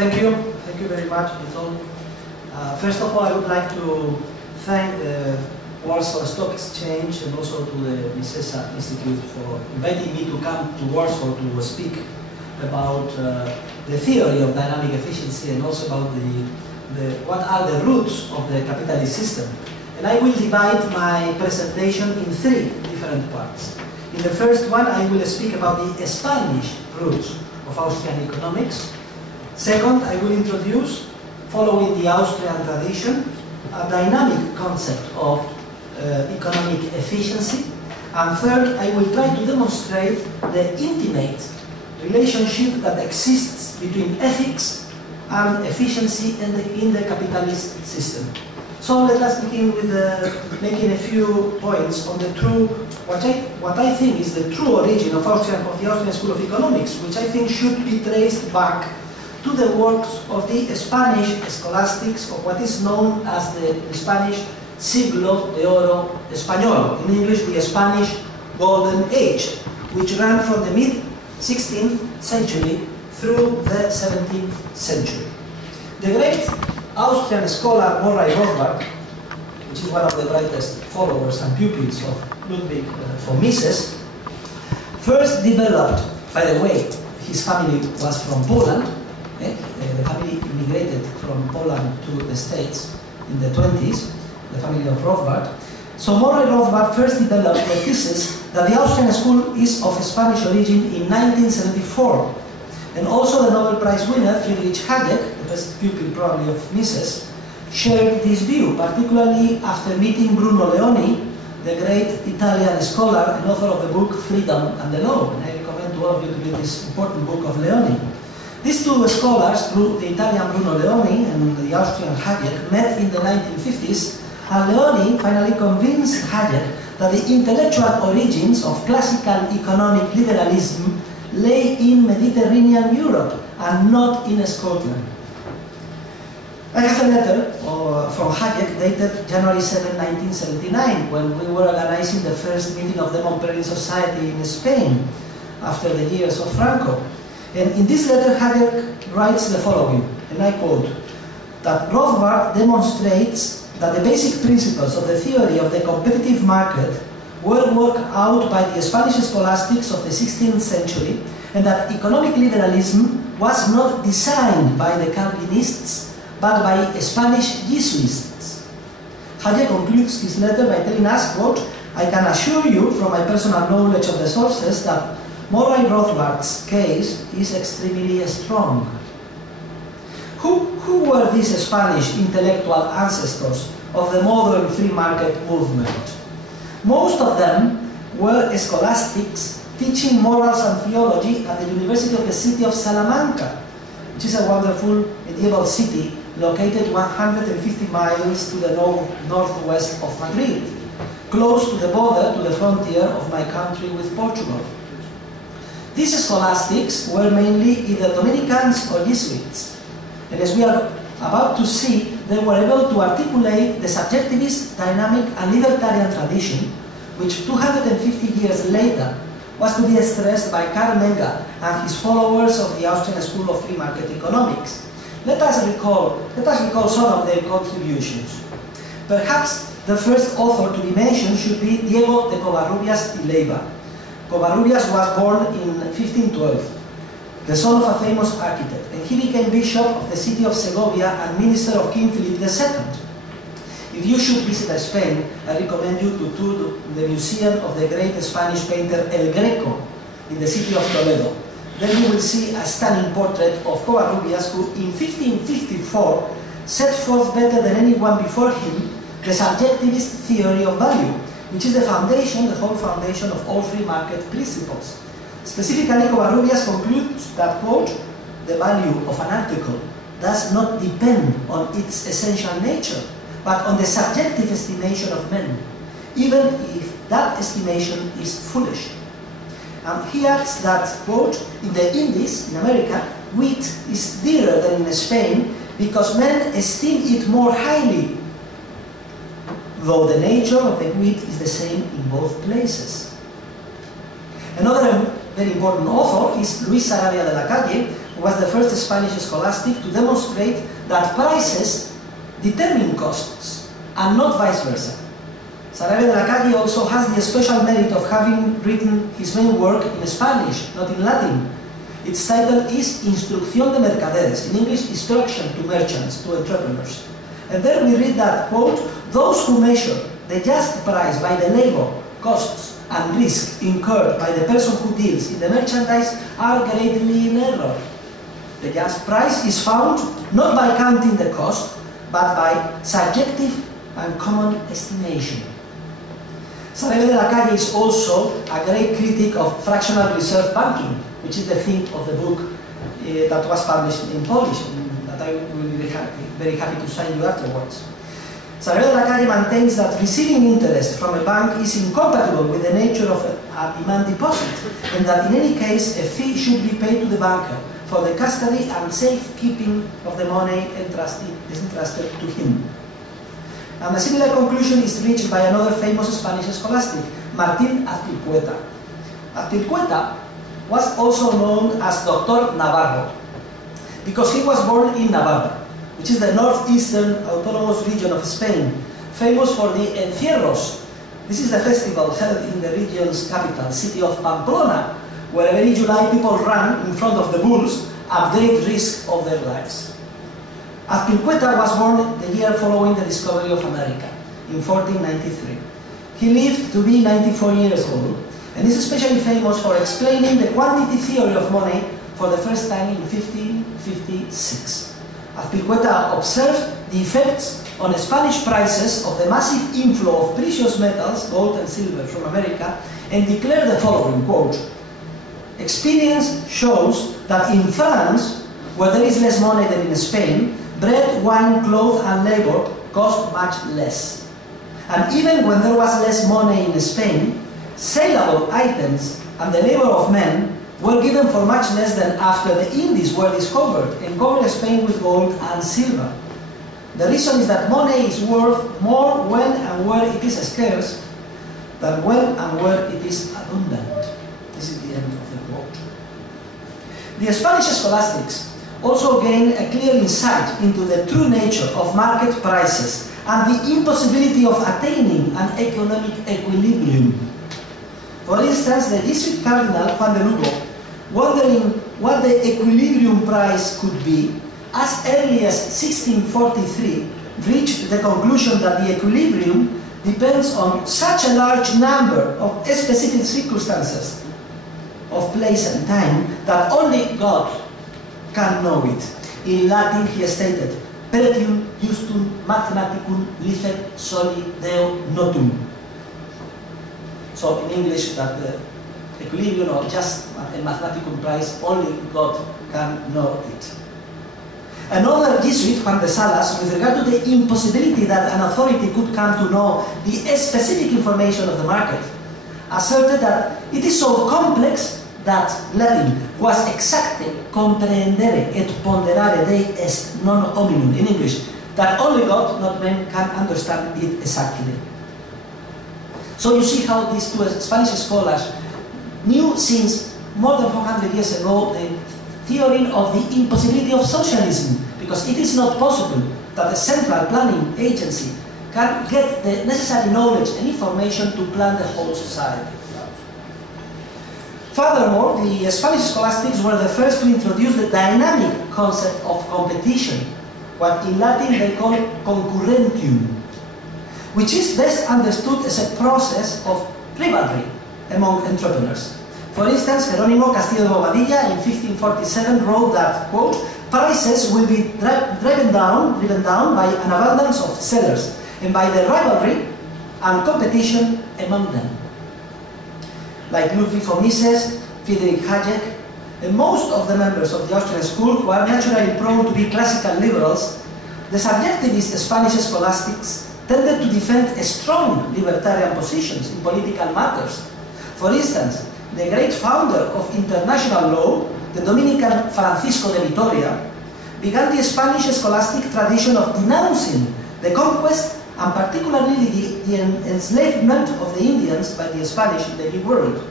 Thank you very much, Milton. First of all, I would like to thank the Warsaw Stock Exchange and also to the Misesa Institute for inviting me to come to Warsaw to speak about the theory of dynamic efficiency and also about what are the roots of the capitalist system. And I will divide my presentation in three different parts. In the first one, I will speak about the Spanish roots of Austrian economics. Second, I will introduce, following the Austrian tradition, a dynamic concept of economic efficiency. And third, I will try to demonstrate the intimate relationship that exists between ethics and efficiency in the capitalist system. So let us begin with making a few points on the true, what I think is the true origin of the Austrian School of Economics, which I think should be traced back to the works of the Spanish scholastics of what is known as the Spanish Siglo de Oro Español, in English the Spanish Golden Age, which ran from the mid-16th century through the 17th century. The great Austrian scholar Murray Rothbard, which is one of the brightest followers and pupils of Ludwig von Mises, first developed, by the way, his family was from Poland. The family immigrated from Poland to the States in the 20s, the family of Rothbard. So Murray Rothbard first developed the thesis that the Austrian school is of Spanish origin in 1974. And also the Nobel Prize winner, Friedrich Hayek, the best pupil probably of Mises, shared this view, particularly after meeting Bruno Leoni, the great Italian scholar and author of the book Freedom and the Law. And I recommend to all of you to read this important book of Leoni. These two scholars, the Italian Bruno Leoni and the Austrian Hayek, met in the 1950s, and Leoni finally convinced Hayek that the intellectual origins of classical economic liberalism lay in Mediterranean Europe and not in Scotland. I have a letter from Hayek dated January 7, 1979, when we were organizing the first meeting of the Montpellier Society in Spain after the years of Franco. And in this letter, Hayek writes the following, and I quote, that Rothbard demonstrates that the basic principles of the theory of the competitive market were worked out by the Spanish scholastics of the 16th century, and that economic liberalism was not designed by the Calvinists, but by Spanish Jesuits. Hayek concludes his letter by telling us, quote, I can assure you from my personal knowledge of the sources that Murray Rothbard's case is extremely strong. Who were these Spanish intellectual ancestors of the modern free market movement? Most of them were scholastics teaching morals and theology at the University of the City of Salamanca, which is a wonderful medieval city located 150 miles to the northwest of Madrid, close to the border, to the frontier of my country with Portugal. These scholastics were mainly either Dominicans or Jesuits, and as we are about to see, they were able to articulate the subjectivist, dynamic and libertarian tradition, which 250 years later was to be stressed by Karl Menger and his followers of the Austrian School of Free Market Economics. Let us recall some of their contributions. Perhaps the first author to be mentioned should be Diego de Covarrubias y Leiva. Covarrubias was born in 1512, the son of a famous architect, and he became bishop of the city of Segovia and minister of King Philip II. If you should visit Spain, I recommend you to tour the museum of the great Spanish painter El Greco in the city of Toledo. Then you will see a stunning portrait of Covarrubias, who in 1554 set forth better than anyone before him the subjectivist theory of value, which is the foundation, the whole foundation of all free market principles. Specifically, Covarrubias concludes that, quote, the value of an article does not depend on its essential nature, but on the subjective estimation of men, even if that estimation is foolish. And he adds that, quote, in the Indies, in America, wheat is dearer than in Spain because men esteem it more highly, though the nature of the wheat is the same in both places. Another very important author is Luis Sarabia de la Calle, was the first Spanish scholastic to demonstrate that prices determine costs, and not vice versa. Sarabia de la Calle also has the special merit of having written his main work in Spanish, not in Latin. Its title is Instrucción de Mercaderes, in English, Instruction to Merchants, to Entrepreneurs. And there we read that, quote, those who measure the just price by the labor, costs, and risk incurred by the person who deals in the merchandise are greatly in error. The just price is found not by counting the cost, but by subjective and common estimation. Sarabia de la Calle is also a great critic of fractional reserve banking, which is the theme of the book that was published in Polish, that I will be very happy to sign you afterwards. Sarabia de la Calle maintains that receiving interest from a bank is incompatible with the nature of a demand deposit, and that in any case a fee should be paid to the banker for the custody and safekeeping of the money entrusted to him. And a similar conclusion is reached by another famous Spanish scholastic, Martín Azpilicueta. Azpilicueta was also known as Dr. Navarro, because he was born in Navarra, which is the northeastern autonomous region of Spain, famous for the encierros. This is the festival held in the region's capital, city of Pamplona, where every July people run in front of the bulls at great risk of their lives. Azpilicueta was born the year following the discovery of America, in 1493. He lived to be 94 years old, and is especially famous for explaining the quantity theory of money for the first time in 1556. Azpilicueta observed the effects on Spanish prices of the massive inflow of precious metals, gold and silver, from America, and declared the following, quote, experience shows that in France, where there is less money than in Spain, bread, wine, clothes, and labor cost much less. And even when there was less money in Spain, saleable items and the labor of men were given for much less than after the Indies were discovered and covered Spain with gold and silver. The reason is that money is worth more when and where it is scarce than when and where it is abundant. This is the end of the quote. The Spanish scholastics also gain a clear insight into the true nature of market prices and the impossibility of attaining an economic equilibrium. For instance, the Jesuit Cardinal Juan de Lugo, wondering what the equilibrium price could be, as early as 1643, reached the conclusion that the equilibrium depends on such a large number of specific circumstances of place and time that only God can know it. In Latin he stated, Pretium justum mathematicum licet soli Deo notum. So in English, that the equilibrium or just a mathematical price, only God can know it. Another Jesuit, Juan de Salas, with regard to the impossibility that an authority could come to know the specific information of the market, asserted that it is so complex that Latin was exacte comprehendere et ponderare Dei est non hominum, in English, that only God, not men, can understand it exactly. So you see how these two Spanish scholars knew since more than 400 years ago the theory of the impossibility of socialism, because it is not possible that a central planning agency can get the necessary knowledge and information to plan the whole society. Furthermore, the Spanish scholastics were the first to introduce the dynamic concept of competition, what in Latin they call concurrentium, which is best understood as a process of rivalry among entrepreneurs. For instance, Jerónimo Castillo de Bobadilla in 1547 wrote that, quote, prices will be driven down by an abundance of sellers and by the rivalry and competition among them. Like Ludwig von Mises, Friedrich Hayek, and most of the members of the Austrian school, who are naturally prone to be classical liberals, the subjectivist Spanish scholastics tended to defend strong libertarian positions in political matters. For instance, the great founder of international law, the Dominican Francisco de Vitoria, began the Spanish scholastic tradition of denouncing the conquest and particularly the enslavement of the Indians by the Spanish in the New World.